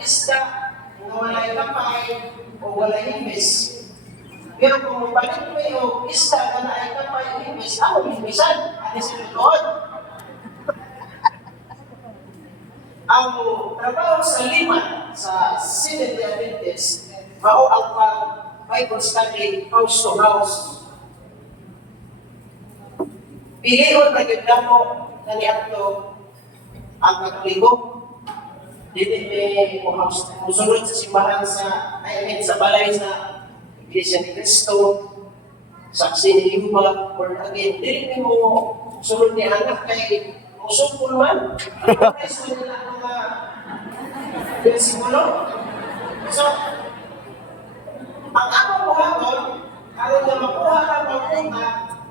isda, kung walay kapay, o walay imbis. Pero kung balik mo yung isda na naay kapay o imbis, ako imbisan, ano sa likod? Ang trabaho sa lima, sa Seventh-day Adventist, mao ang Bible study house to house. Pilion na ganda mo na niadto ang Katoliko. Dili may musunod sa simbahan sa balay sa Iglesia ni Cristo, saksi ni Jehova, or again, dili may mo sunod ni anak kay musupol man. Ano sa nila ang mga versikulo? So, ang ako buhaton, aron na makuha ng pagpunta,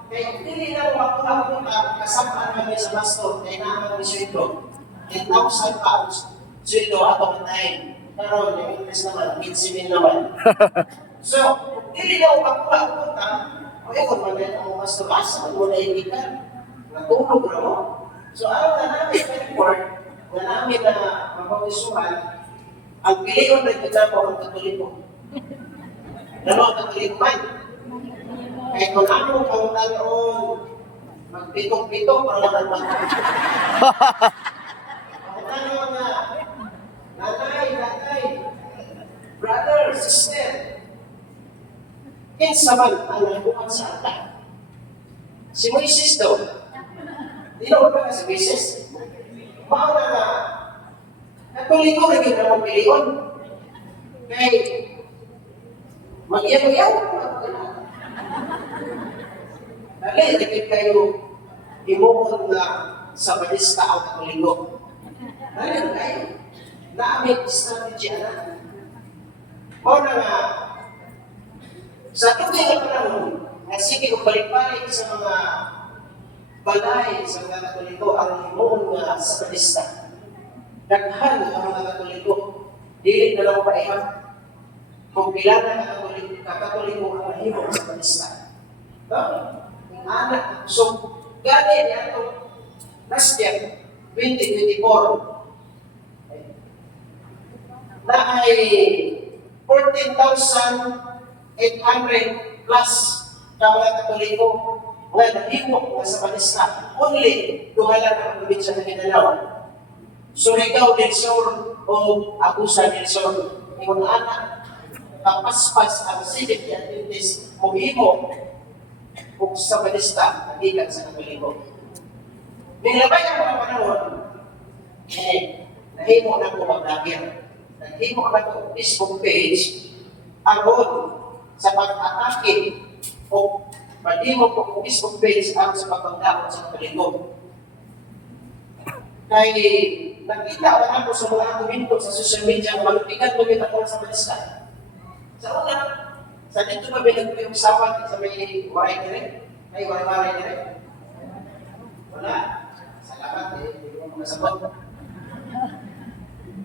kaya dili na makuha ang punta, kasama namin sa pastor, kaya naman ni Swito, 10,000 pounds, Swito atong tayo. Pero yung interest naman, 15,000 naman. So, dili na makuha ang punta, o kung manay ang pastor, asa mo na ibigan, natulog na mo. So, aron na namin report, na namin na mapawisuhan, ang piliyon na kita po ang Katoliko. Ano ang Katoliko man? Kaya kung ano ang taloon, magpitong-pitong para naman ang taloon na nanay, brother, sister, kinsa man ang nabuhan sa ata. Si Moises daw, di na ba si Moises? Mauna na, Katoliko na gina mong piliyon. Kaya, mag-iyaw-iyaw dali, dikit kayo imuhon na sa balista ang Katoliko. Dali kayo, naamit strategy na. O na nga, sa tugay na panahon, na sige kung balik-balik sa mga balay sa mga Katoliko ang imuhon na sa balista. Daghan ang mga Katoliko, dili na lang paihap kung pila na Katoliko ang mahimong sa balista. No? Ang anak, so, gani niya ito, last year, 2024, na ay 14,800 plus na mga Katoliko na nahimok na sa balista. Only, duhala na ang probinsya na Mindanao. So, ikaw, Dilsor, o Agusa, Dilsor, yung anak, kapaspas ang Seventh-day Adventist, muhimo, o sa balista, nagikan sa Katoliko. Nilabay ang mga panahon, nahimo na ko mag-lagyan. Nahimo na ko Facebook page, aron sa pag-atake, o madimo ko Facebook page ang sa pag-pagdakot sa Katoliko. Kaya nakita ko ako sa mga argumento sa social media, magpigat mo kita ko sa balista. Sa una, sa dito ba binagpiyong sapat sa may waray dire? May waray dire? Wala. Salamat eh, hindi ko masabot.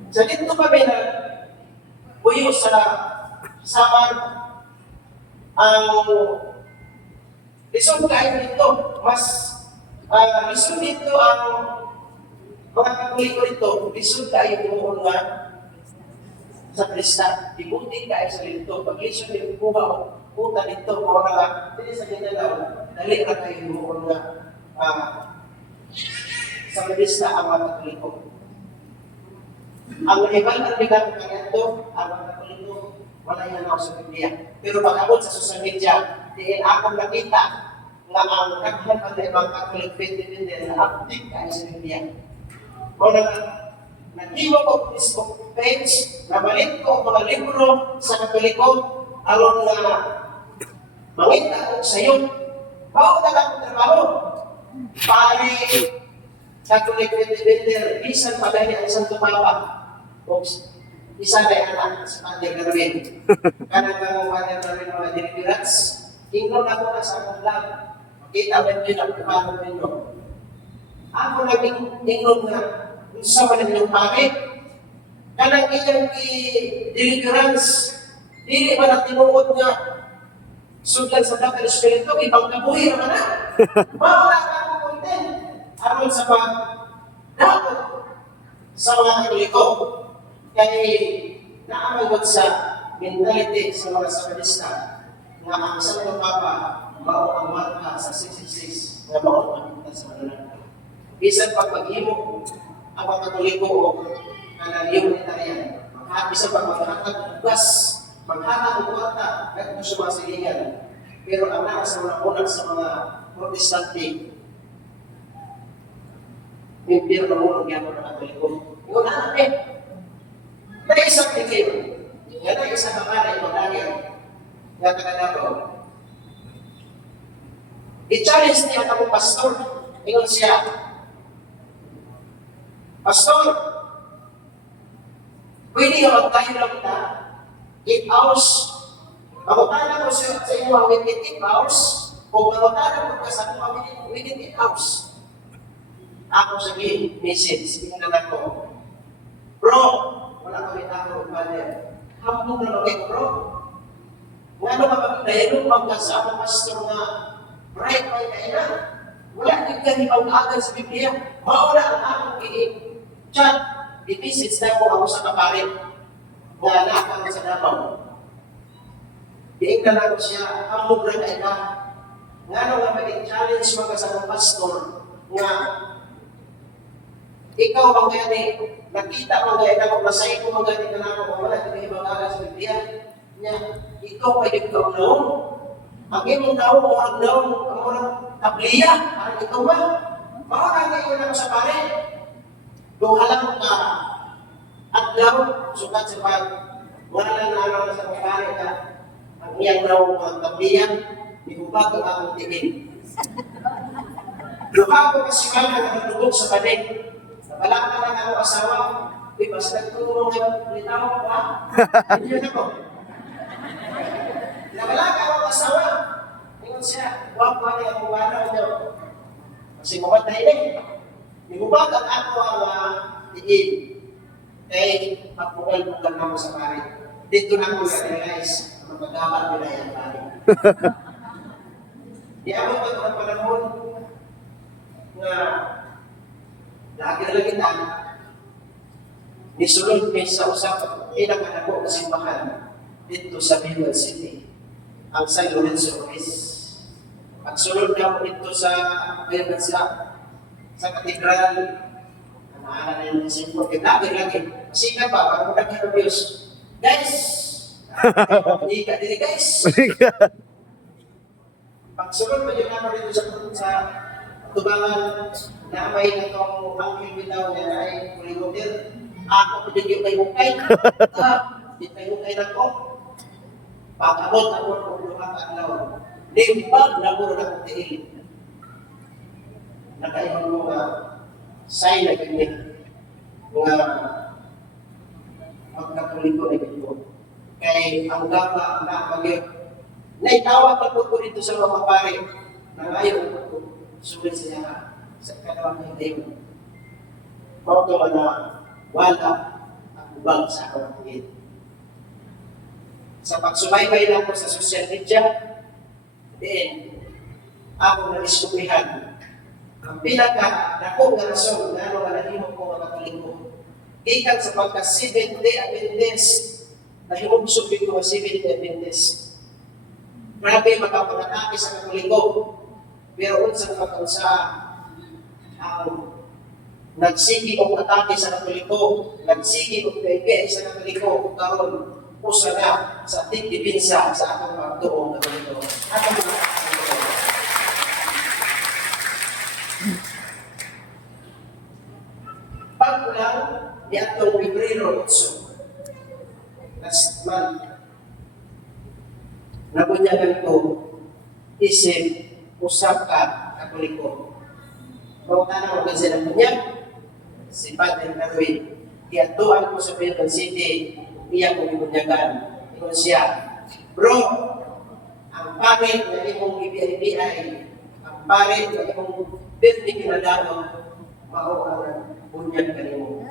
Sa dito ba buyo sa saman ang lisod kayo dito, mas lisod dito ang mga Katoliko rito, lisod kayo kumuhon nga sa balista. Ibuti kayo sa dito. Pag-lisod yung kuha o puta dito, mga nga, hindi sa Mindanao, dali na kayo kumuhon nga sa balista ang mga Katoliko. Ang ibang nagbilang kanya ito, ang mga Katoliko, wala yan ako sa Biblia. Pero pag-abot sa social media, diin akong nakita nga ang naghan ang ibang Katolik na active kayo sa Biblia. O nag-iwa ko Facebook page, nabalit ko ang mga libro sa Katoliko, aron na mangita ko sa iyo. Bago na lang trabaho, pare Catholic Defender, bisan pa dahil ang Santo Papa. Isa na yung anak sa Padre Darwin. Kanang ang Padre Darwin mga dirigurats, ingnon ako na sa akong vlog. Makita ba yun ang kumano ninyo? Ako naging ingnon na sa manilang pare. Kanang inyong i-deliverance, dili ba na tinuod nga sudlan sa Datal Espiritu, ibang kabuhi naman na. Mawala ka ang content. Aron sa pag-dakot sa mga Katoliko. Kaya naamangod sa mentality sa mga sakalista nga ang Santo Papa mao ang marka sa 666 nga mao ang makita sa Manila. Bisan pag maghimo ang mga Katoliko o kanang Unitarian, bisan pag maghatag ugas, maghatag og kwarta, kahit sa mga silingan. Pero ang nasa sa mga unang sa mga Protestante, impir na muna ang ng Katoliko. Yun na may isang tingin, yan ay isang kakanay o dagyan, nga taga-Davao. I-challenge niya ang pastor, ingon siya, Pastor, pwede nga magtayo lang ta 8 hours. Magutana ko sa inyo within 8 hours o magutana ko sa inyo within 8 hours. Ako sabihin, message, tingnan ko. Bro, wala kami tao, brother. Hambog na mag bro. Nga naman mag-dialog magkasama pastor nga bright may kailan. Wala din kami mag-agal sa Biblia. Maula ang akong i-chat. I-message na ko ako sa kaparin. Nga nakang sa Davao. Diing na ko siya, hambog na kailan. Nga naman mag-challenge magkasama pastor nga ikaw bang gani, nakita bang gani ako, masay ko bang gani ka na ako, wala hindi ibang agas sa Biblia. Nya, ikaw pa yung kaunawon. Ang imong tao mo ang naon, ang mga tabliya, parang ikaw ba? Baka ngayon na sa pare. Duhalang ka, at daw, sukat sa pag, wala na ano sa pare ka, ang iyang daw mga tabliya, di ko ba ito akong tingin. Duha ko kasi ka na natulog sa panig. Wala ka lang ako asawa. Basta nagtulong ng litaw ko ha. Hindi yun ako. Wala ka ako asawa. Ingon siya, huwag ko rin ako wala ko. Kasi mamatay na eh. Nihubag ang ako ang tigil. Kaya pagpugal-pugal na ako sa pare. Dito na ako na-realize na magagawa nila yan pare. Di ako ang panahon na lagi kita nisulod kay sa usap pinaka-dako sa simbahan dito sa Bicol City, ang San Lorenzo Ruiz. At sulod na mo dito sa Bicol sa katedral, ang maaala na yung simple, lagi. Sikat pa, parang nag-nervyos. Guys! Hindi ka dili guys! Pagsulod mo yung naman dito sa tubangan na may itong angkin bitaw niya ay kulimutir. Ako po din yung may hukay. Yung may hukay na ko. Pag-abot ako ng lumang aglaw. Limbag na puro na kong tiil. Nakaibang mga sign na ganyan. Mga magkatuliko na ganyan. Kaya ang gaba na mag-iw. Naitawag na po dito sa mga pare na ngayon sulit siya sa kalawang ng Deo. Pauto na wala ang ubang sa kapatid. Sa pagsubaybay lang ko sa social media, then ako na-diskubrihan ang pinaka-dako na rason na ano manahimok ko mga Katoliko. Ikan sa pagka-Seventh-day Adventist, nahimugsubi ko ang Seventh-day Adventist. Grabe makapangatake sa Katoliko. Pero unsang pagkansa ang nagsigi o atake sa Katoliko, nagsigi o peke sa Katoliko, karon usa na sa tigdipinsa sa atong pagtuong Katoliko. Atong mga Katoliko. Pagkulang ni atong Pebrero 8, last month, nabunyagan ko isip usap ka Katoliko. Pagkana mo kasi ng kanya, si Padre Darwin, iatuan ko sa Bicol City, iya kong ibunyagan. Ikaw siya, bro, ang pare na imong IBI, ang pare na imong birthday kinadamo, mao ang bunyag ka nimo.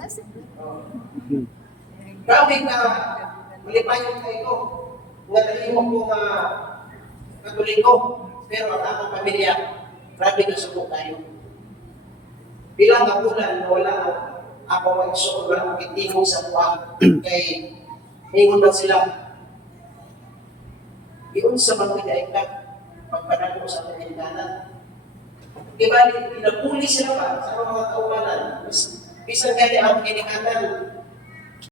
Grabe ka, malipayon kayo, nga nahimok ko nga Katoliko, pero ang akong pamilya, grabe ka subok tayo. Bilang kapulan na wala ako mag-iso, wala akong itingong sa buwan. Kay Ingon ba sila? Iyon sa mga kaikat, pagpanalo sa mga hindanan. Di ba, pinapuli sila pa sa mga kaumanan. Bisan kaya ang kinikatan,